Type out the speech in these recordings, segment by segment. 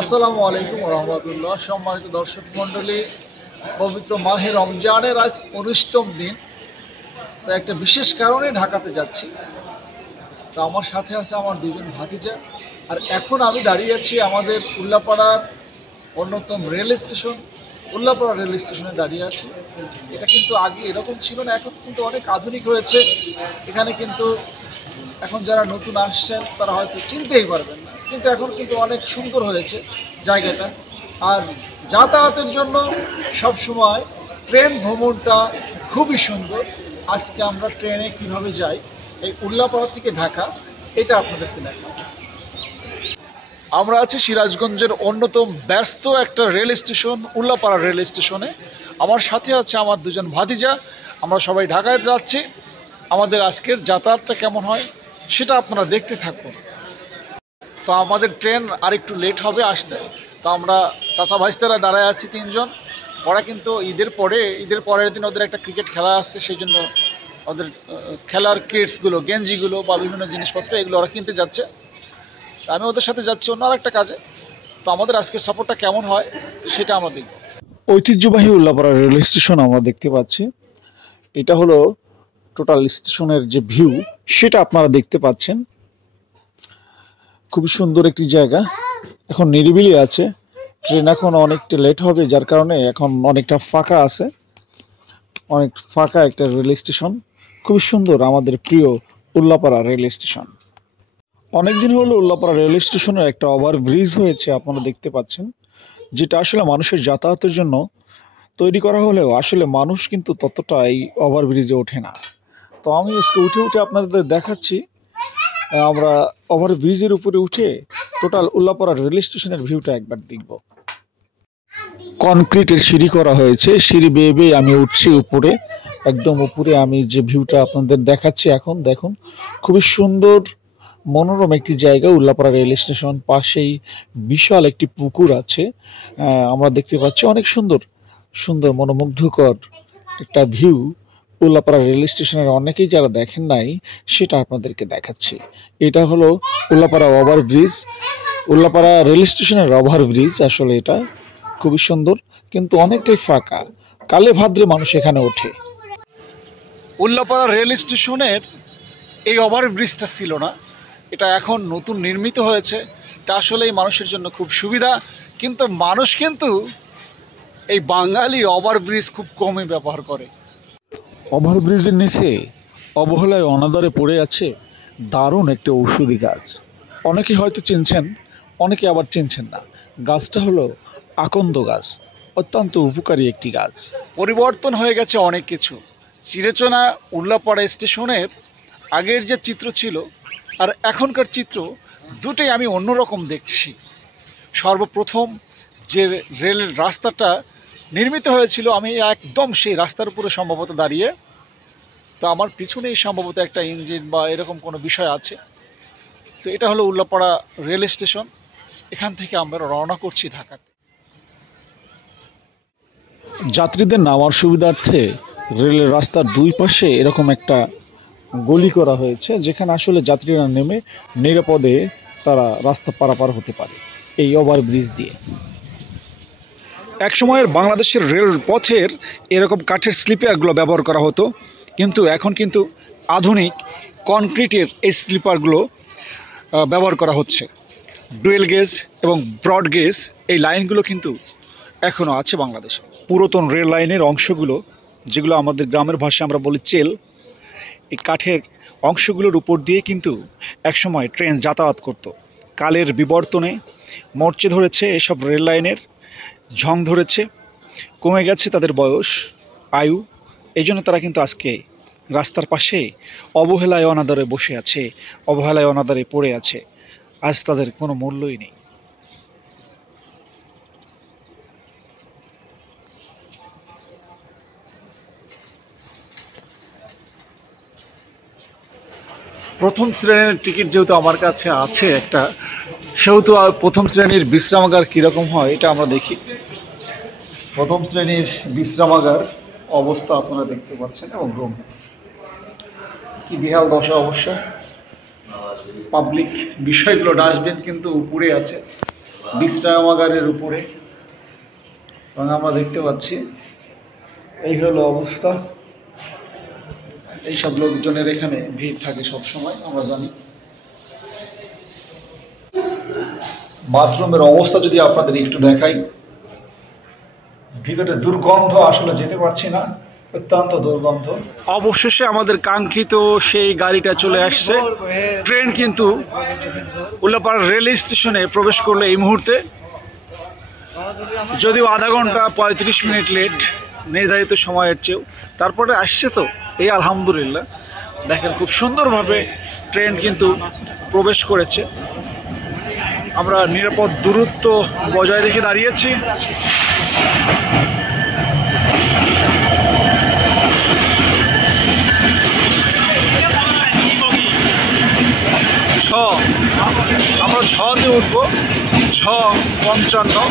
আসসালামু আলাইকুম রহমতুল্লাহ। সম্মানিত দর্শক মণ্ডলী, পবিত্র মাহে রমজানের আজ 19তম দিন। তো একটা বিশেষ কারণে ঢাকাতে যাচ্ছি। তো আমার সাথে আছে আমার দুজন ভাতিজা। আর এখন আমি দাঁড়িয়ে আছি আমাদের উল্লাপাড়ার অন্যতম রেল স্টেশন, উল্লাপাড়া রেল স্টেশনে দাঁড়িয়ে আছি। এটা কিন্তু আগে এরকম ছিল না, এখন কিন্তু অনেক আধুনিক হয়েছে। এখানে কিন্তু এখন যারা নতুন আসছেন তারা হয়তো চিনতেই পারবেন না, কিন্তু এখন কিন্তু অনেক সুন্দর হয়েছে জায়গাটা। আর যাতায়াতের জন্য সবসময় ট্রেন ভ্রমণটা খুবই সুন্দর। আজকে আমরা ট্রেনে কিভাবে যাই এই উল্লাপাড়া থেকে ঢাকা, এটা আপনাদেরকে দেখাবো। আমরা আছি সিরাজগঞ্জের অন্যতম ব্যস্ত একটা রেল স্টেশন, উল্লাপাড়া রেল স্টেশনে। আমার সাথে আছে আমার দুজন ভাতিজা। আমরা সবাই ঢাকায় যাচ্ছি। আমাদের আজকের যাতায়াতটা কেমন হয় সেটা আপনারা দেখতে থাকুন। তো আমাদের ট্রেন আর একটু লেট হবে আসতে। তো আমরা চাচা ভাইস্তারা দাঁড়ায় আছি তিনজন। ওরা কিন্তু ঈদের পরের দিন ওদের একটা ক্রিকেট খেলা আসছে, সেই জন্য ওদের খেলার কিটসগুলো, গেঞ্জিগুলো বা বিভিন্ন জিনিসপত্র এগুলো ওরা কিনতে যাচ্ছে। আমি ওদের সাথে যাচ্ছি অন্য আরেকটা কাজে। তো আমাদের আজকের সফরটা কেমন হয় সেটা আমরা দেখব। ঐতিহ্যবাহী উল্লাপাড়া রেল স্টেশন আমরা দেখতে পাচ্ছি। এটা হলো টোটাল স্টেশনের যে ভিউ সেটা আপনারা দেখতে পাচ্ছেন। খুবই সুন্দর একটি জায়গা, এখন নিরিবিলি আছে। ট্রেন এখন অনেকটা লেট হবে, যার কারণে এখন অনেকটা ফাঁকা আছে, অনেক ফাঁকা একটা রেল স্টেশন। খুবই সুন্দর আমাদের প্রিয় উল্লাপাড়া রেল স্টেশন। অনেকদিন হলো উল্লাপাড়া রেল স্টেশনের একটা ওভারব্রিজ হয়েছে, আপনারা দেখতে পাচ্ছেন, যেটা আসলে মানুষের যাতায়াতের জন্য তৈরি করা হলেও আসলে মানুষ কিন্তু ততটা এই ওভারব্রিজে ওঠে না। তো আমি আজকে উঠে আপনাদের দেখাচ্ছি। আমরা ওভারব্রিজের উপরে উঠে টোটাল উল্লাপাড়া রেল স্টেশনের ভিউটা একবার দেখব। কনক্রিটের সিঁড়ি করা হয়েছে, সিঁড়ি বেয়ে বেয়ে আমি উঠছি উপরে, একদম উপরে। আমি যে ভিউটা আপনাদের দেখাচ্ছি এখন দেখুন, খুবই সুন্দর মনোরম একটি জায়গা উল্লাপাড়া রেল স্টেশন। পাশেই বিশাল একটি পুকুর আছে, আমরা দেখতে পাচ্ছি। অনেক সুন্দর সুন্দর মনোমুগ্ধকর একটা ভিউ উল্লাপাড়া রেল স্টেশনের। অনেকেই যারা দেখেন নাই সেটা আপনাদেরকে দেখাচ্ছি। এটা হলো উল্লাপাড়া ওভারব্রিজ, উল্লাপাড়া রেল স্টেশনের ওভারব্রিজ। আসলে এটা খুবই সুন্দর, কিন্তু অনেকটাই ফাঁকা। কালে ভাদ্রে মানুষ এখানে ওঠে। উল্লাপাড়া রেল স্টেশনের এই ওভারব্রিজটা ছিল না, এটা এখন নতুন নির্মিত হয়েছে। এটা আসলেই মানুষের জন্য খুব সুবিধা, কিন্তু মানুষ কিন্তু এই বাঙালি ওভারব্রিজ খুব কমই ব্যবহার করে। ওভারব্রিজের নিচে অবহেলায় অনাদরে পড়ে আছে দারুণ একটা ঔষধি গাছ। অনেকে হয়তো চিনছেন, অনেকে আবার চিনছেন না। গাছটা হলো আকন্দ গাছ, অত্যন্ত উপকারী একটি গাছ। পরিবর্তন হয়ে গেছে অনেক কিছু। চিরচেনা উল্লাপাড়া স্টেশনের আগের যে চিত্র ছিল আর এখনকার চিত্র দুটোই আমি অন্যরকম দেখছি। সর্বপ্রথম যে রেল রাস্তাটা নির্মিত হয়েছিল, আমি একদম সেই রাস্তার উপরে সম্ভবত দাঁড়িয়ে। তো আমার পিছনেই সম্ভবত একটা ইঞ্জিন বা এরকম কোনো বিষয় আছে। তো এটা হলো উল্লাপাড়া রেল স্টেশন। এখান থেকে আমরা রওনা করছি ঢাকাতে। যাত্রীদের নামার সুবিধার্থে রেলের রাস্তার দুই পাশে এরকম একটা গলি করা হয়েছে, যেখানে আসলে যাত্রীরা নেমে নিরাপদে তারা রাস্তা পারাপার হতে পারে এই ওভারব্রিজ দিয়ে। এক সময়ের বাংলাদেশের রেল পথের এরকম কাঠের স্লিপারগুলো ব্যবহার করা হতো, কিন্তু এখন কিন্তু আধুনিক কনক্রিটের এই স্লিপারগুলো ব্যবহার করা হচ্ছে। ডুয়েল গেজ এবং ব্রড গেজ এই লাইনগুলো কিন্তু এখনও আছে বাংলাদেশে। পুরাতন রেল লাইনের অংশগুলো, যেগুলো আমাদের গ্রামের ভাষায় আমরা বলি চেল, এই কাঠের অংশগুলোর উপর দিয়ে কিন্তু একসময় ট্রেন যাতায়াত করত। কালের বিবর্তনে মরচে ধরেছে এসব রেল লাইনের, ঝং ধরেছে, কমে গেছে তাদের বয়স, আয়ু। এই জন্য তারা কিন্তু আজকে রাস্তার পাশে অবহেলায় অনাদরে বসে আছে, অবহেলায় অনাদরে পড়ে আছে। আজ তাদের কোনো মূল্যই নেই। প্রথম শ্রেণীর টিকিট যেহেতু আমার কাছে আছে একটা, সেহেতু প্রথম শ্রেণীর বিশ্রামাগার কীরকম হয় এটা আমরা দেখি। প্রথম শ্রেণীর বিশ্রামাগার অবস্থা আপনারা দেখতে পাচ্ছেন, এবং রুম কি বিহাল দশা অবশ্য। পাবলিক বিষয়গুলো, ডাস্টবিন কিন্তু উপরে আছে, বিশ্রামাগারের উপরে, এবং আমরা দেখতে পাচ্ছি এই হলো অবস্থা। এইসব লোকজনের এখানে ভিড় থাকে সব সময়, আমরা জানি। বাথরুমের অবস্থা যদি আপনাদের একটু দেখাই, ভিতরে দুর্গন্ধ, আসলে যেতে পারছি না, অত্যন্ত দুর্গন্ধ। অবশেষে আমাদের কাঙ্ক্ষিত সেই গাড়িটা চলে আসছে। ট্রেন কিন্তু উল্লাপাড়া রেল স্টেশনে প্রবেশ করলো এই মুহূর্তে, যদিও আধা ঘন্টা 35 মিনিট লেট নির্ধারিত সময়ের চেয়েও, তারপরে আসছে তো এই আলহামদুলিল্লাহ। দেখেন খুব সুন্দরভাবে ট্রেন কিন্তু প্রবেশ করেছে। আমরা নিরাপদ দূরত্ব বজায় রেখে দাঁড়িয়েছি। আমরা 6-তে উঠবো, 6:55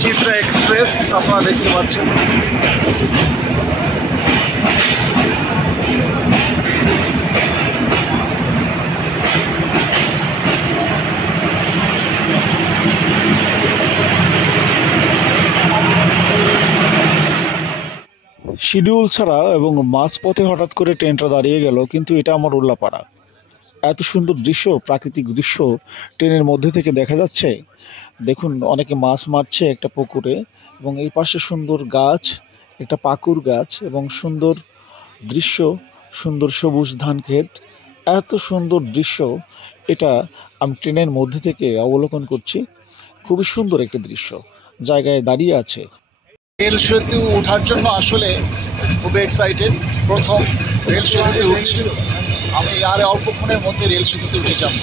চিত্রা এক্সপ্রেস আপনারা দেখতে পাচ্ছেন। শিডিউল ছাড়া এবং মাঝপথে হঠাৎ করে ট্রেনটা দাঁড়িয়ে গেল, কিন্তু এটা আমার উল্লাপাড়া। এত সুন্দর দৃশ্য, প্রাকৃতিক দৃশ্য ট্রেনের মধ্যে থেকে দেখা যাচ্ছে। দেখুন, অনেকে মাছ মারছে একটা পুকুরে, এবং এই পাশে সুন্দর গাছ, একটা পাকুর গাছ, এবং সুন্দর দৃশ্য, সুন্দর সবুজ ধান ক্ষেত। এত সুন্দর দৃশ্য, এটা আমি ট্রেনের মধ্যে থেকে অবলোকন করছি। খুবই সুন্দর একটি দৃশ্য, জায়গায় দাঁড়িয়ে আছে। রেল সেতু ওঠার জন্য আসলে খুবই এক্সাইটেড। প্রথম রেল সেতুতে উঠছি আমি, আর অল্পক্ষণের মধ্যে রেল সেতুতে উঠে যাব।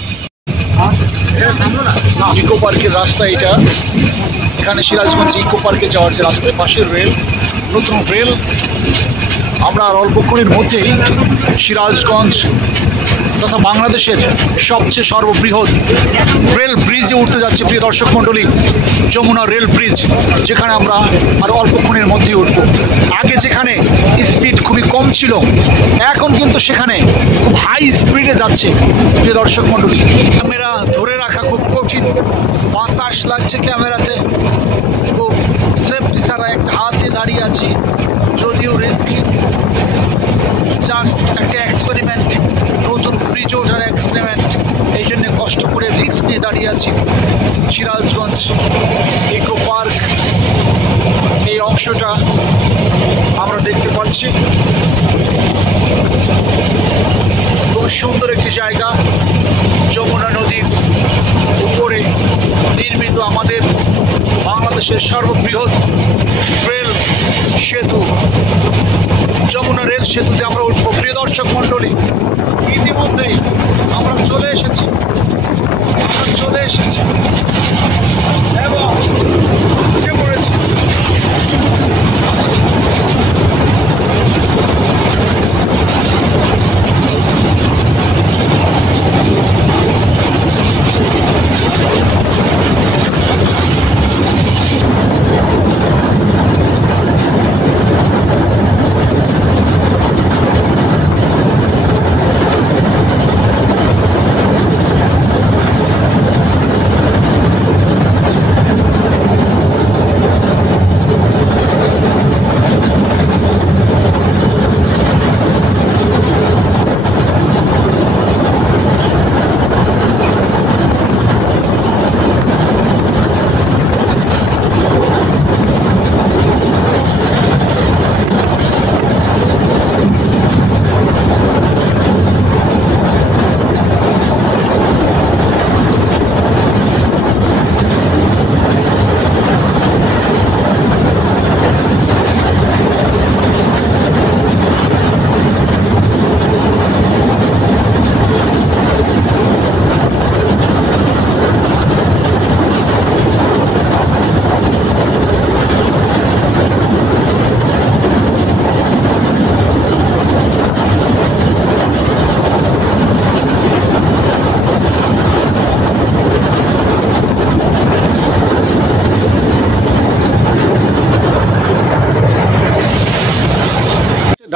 ইকো পার্কের রাস্তা এটা, এখানে সিরাজগঞ্জ ইকো পার্কে যাওয়ার যে রাস্তা, পাশের রেল, নতুন রেল। আমরা আর অল্পক্ষণের মধ্যেই সিরাজগঞ্জ তথা বাংলাদেশের সবচেয়ে সর্ববৃহৎ রেল ব্রিজে উঠতে যাচ্ছে প্রিয় দর্শক মণ্ডলী, যমুনা রেল ব্রিজ, যেখানে আমরা আর অল্পক্ষণের মধ্যেই উঠব। আগে যেখানে স্পিড খুবই কম ছিল, এখন কিন্তু সেখানে খুব হাই স্পিডে যাচ্ছে প্রিয় দর্শক মণ্ডলী। ক্যামেরা ধরে রাখা খুব কঠিন, বাতাস লাগছে ক্যামেরাতে, খুব সেফটি ছাড়া একটা হাতে দাঁড়িয়ে আছি, যদিও রিস্কি, জাস্ট একটা এক্সপেরিমেন্ট, নতুন ব্রিজে ওঠার এক্সপেরিমেন্ট, এই জন্য কষ্ট করে রিস্ক নিয়ে দাঁড়িয়ে আছি। সিরাজগঞ্জ ইকো পার্ক এই অংশটা আমরা দেখতে পাচ্ছি, খুব সুন্দর একটি জায়গা। যমুনা নদীর উপরে নির্মিত আমাদের বাংলাদেশের সর্ববৃহৎ রেল সেতু, যমুনা রেল সেতুতে আমরা উঠবো প্রিয় দর্শক মণ্ডলী। ইতিমধ্যেই আমরা চলে এসেছি এবং উঠে পড়েছি।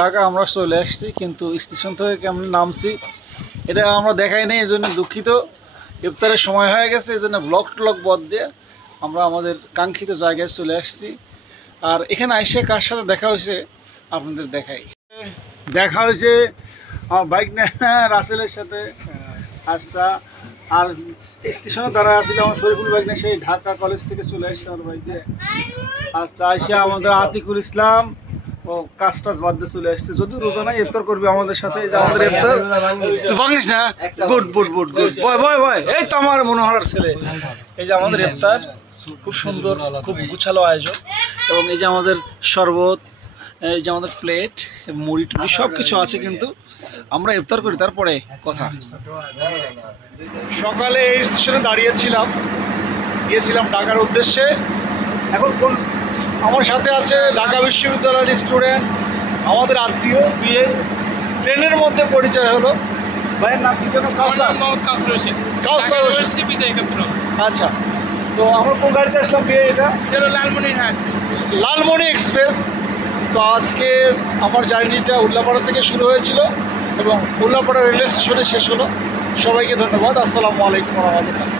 ঢাকা আমরা চলে আসছি, কিন্তু স্টেশন থেকে কেমন নামছি এটা আমরা দেখাই নাই, এই জন্য দুঃখিত। ইফতারের সময় হয়ে গেছে, এই জন্য ব্লগ বদ দিয়ে আমরা আমাদের কাঙ্ক্ষিত জায়গায় চলে আসছি। আর এখানে আইসে কার সাথে দেখা হয়েছে আপনাদের দেখা হয়েছে আমার বাইক রাসেলের সাথে আজটা। আর স্টেশনে দাঁড়ায় আসছিল আমার শরীফুল বাইক নিয়ে, সেই ঢাকা কলেজ থেকে চলে আসছে আমার বাইকে। আচ্ছা আইসা আমাদের আতিকুল ইসলাম ও কাজ টাজ বাদ দিয়ে চলে আসছে, যদিও রোজা নাই, ইফতার করবে আমাদের সাথে। এই যে আমাদের ইফতার ভাঙিস না, গুড গুড গুড গুড, বয় বয় বয়, এই তো আমার মনোহরার ছেলে। এই যে আমাদের ইফতার, খুব সুন্দর, খুব গুছালো আয়োজন। এবং এই যে আমাদের শরবত, এই যে আমাদের প্লেট, মুড়ি টুড়ি সব কিছু আছে। কিন্তু আমরা ইফতার করি তারপরে কথা। সকালে এই স্টেশনে দাঁড়িয়েছিলাম, গিয়েছিলাম ঢাকার উদ্দেশ্যে। এখন কোন আমার সাথে আছে ঢাকা বিশ্ববিদ্যালয়ের স্টুডেন্ট, আমাদের আত্মীয়, বিয়ে ট্রেনের মধ্যে পরিচয় হলো। ভাইয়ের নাম কি যেন? আচ্ছা, তো আমরা কোন গাড়িতে আসলাম বিয়ে? এটা লালমনি এক্সপ্রেস। তো আজকে আমার জার্নিটা উল্লাপাড়া থেকে শুরু হয়েছিল এবং উল্লাপাড়া রেলওয়ে স্টেশনে শেষ হলো। সবাইকে ধন্যবাদ। আসসালামু আলাইকুম ওয়া রাহমাতুল্লাহ।